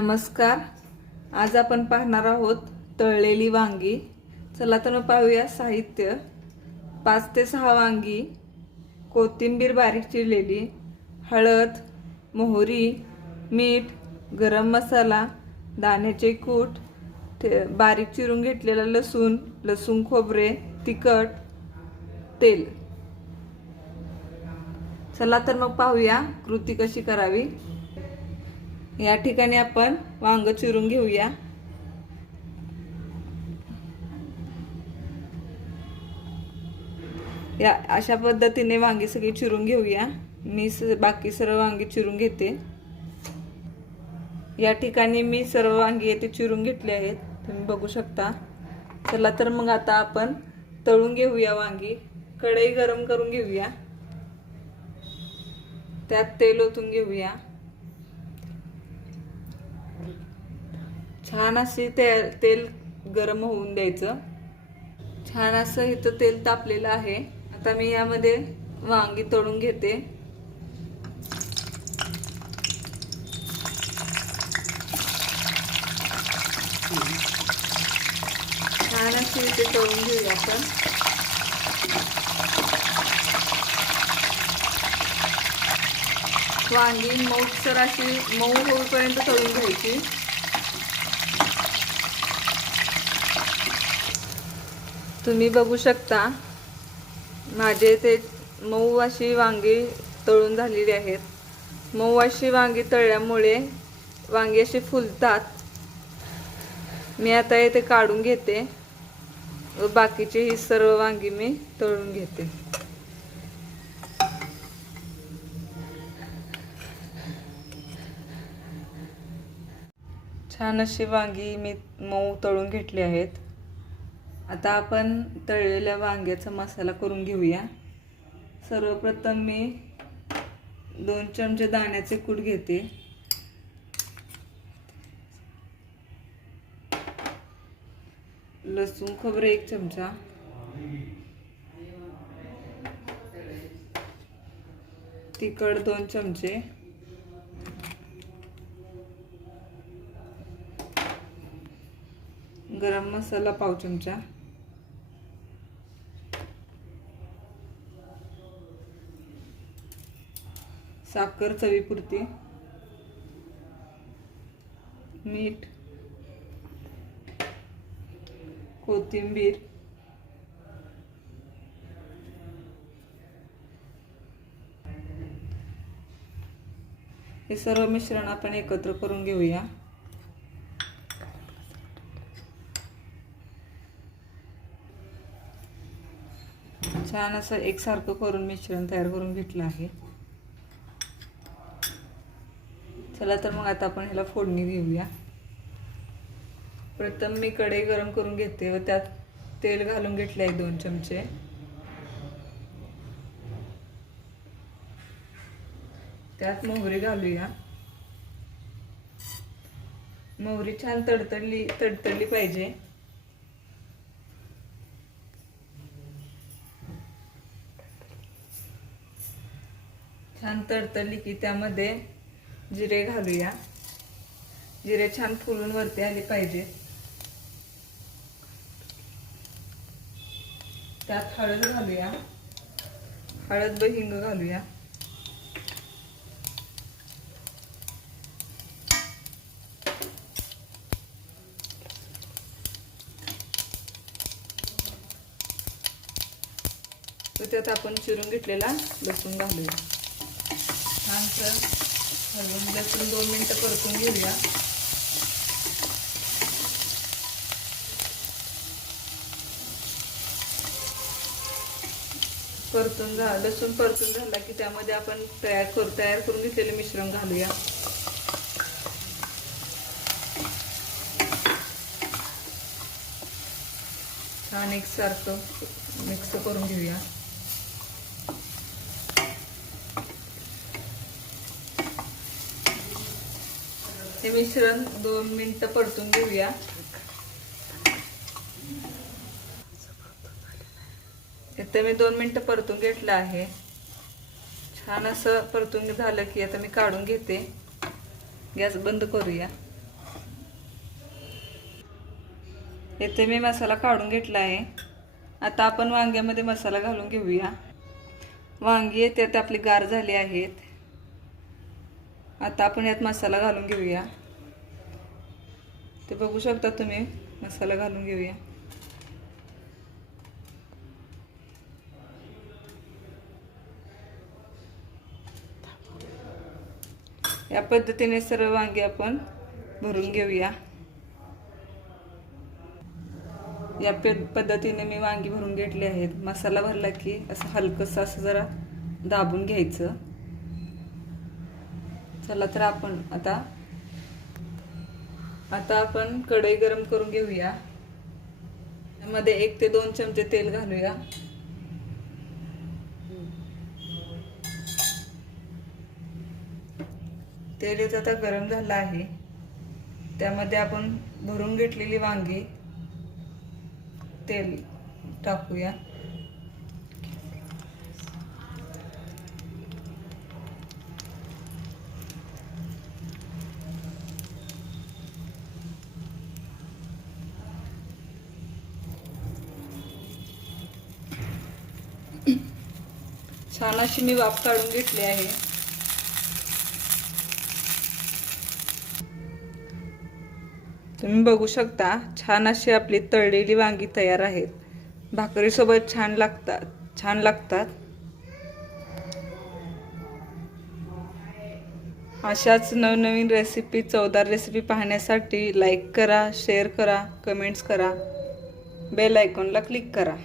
नमस्कार. आज आपण पाहणार आहोत तळलेली वांगी. चला तर मग पाहूया साहित्य. 5 ते 6 वांगी, कोथिंबीर बारीक चिरलेली, हळद, मोहरी, मीठ, गरम मसाला, दाण्याचे कूट, बारीक चिरून घेतलेला लसूण खोबरे, तिखट, तेल. चला तर मग पाहूया कृती कशी करावी. या ठिकाणी आपण वांग चिरून घेऊया. या अशा पद्धतीने वांगी सगळी चिरून घेऊया. मी बाकी सर्व वांगी चिरून घेते. या ठिकाणी मी सर्व वांगी येथे चिरून घेतले आहेत, तुम्ही बघू शकता. चला तर मग आता आपण तळून घेऊया वांगी. कढई गरम करून घेऊया, त्यात तेल ओतून घेऊया. छान असे तेल गरम होऊन द्यायचं. छान असं इथं तेल तापलेलं आहे. आता मी यामध्ये वांगी तळून घेते. छान असे इथे तळून घेऊया आपण. वांगी मऊसर अशी मऊ होईपर्यंत तळून घ्यायची. तुम्ही बघू शकता माझे ते मऊ अशी वांगी तळून झालेली आहेत. मऊ अशी वांगी तळल्यामुळे वांगी अशी फुलतात. मी आता इथे काढून घेते व बाकीची ही सर्व वांगी मी तळून घेते. छान अशी वांगी मी मऊ तळून घेतली आहेत. आता आपण तळलेल्या वांग्याचा मसाला करून घेऊया. सर्वप्रथम मी 2 चमचे दाण्याचे कूट घेते. लसूण खोबरे 1 चमचा, तिखट 2 चमचे, गरम मसाला पाव चमचा, साखर चवीपुरती, मीठ, कोथिंबीर, हे सर्व मिश्रण आपण एकत्र करून घेऊया. छान असं एकसारखं करून मिश्रण तयार करून घेतलं आहे. चला तर मग आता आपण ह्याला फोडणी देऊया. प्रथम मी कढई गरम करून घेते व त्यात तेल घालून घेतले आहे 2 चमचे. त्यात मोहरी घालूया. मोहरी छान तडतडली पाहिजे. छान तडतडली की त्यामध्ये जिरे घालूया. जिरे छान फुलून वरती आले पाहिजे. त्यात हळद घालूया. हळद व हिंग घालूया. त्यात आपण चिरून घेतलेला लसूण घालूया. छानसं हलवून लसूण 2 मिनिटं परतून घेऊया. लसूण परतून झाला की त्यामध्ये आपण तयार करून घेतलेले मिश्रण घालूया. छान एकसारखं मिक्स करून घेऊया. हे मिश्रण 2 मिनिटं परतून घेऊया. इथे मी 2 मिनिटं परतून घेतलं आहे. छान असं परतून झालं की आता मी काढून घेते. गॅस बंद करूया. येथे मी मसाला काढून घेतला आहे. आता आपण वांग्यामध्ये मसाला घालून घेऊया. वांगी त्यात आपली गार झाली आहेत. आता आपण यात मसाला घालून घेऊया. ते बघू शकता तुम्ही. मसाला घालून घेऊया. या पद्धतीने सर्व वांगी आपण भरून घेऊया. या पद्धतीने मी वांगी भरून घेतली आहेत. मसाला भरला की असं हलकंसं असं जरा दाबून घ्यायचं. चला तर आपण आता आपण कढई गरम करून घेऊया. त्यामध्ये 1 ते 2 चमचे तेल घालूया. तेल आता गरम झालं आहे. त्यामध्ये आपण भरून घेतलेली वांगी तेल टाकूया. छान अशी मी वाफ काढून घेतली आहे. तुम्ही बघू शकता छान अशी आपली तळलेली वांगी तयार आहेत. भाकरीसोबत छान लागतात. अशाच नवनवीन रेसिपी, चवदार रेसिपी पाहण्यासाठी लाईक करा, शेअर करा, कमेंट्स करा, बेल आयकॉनला क्लिक करा.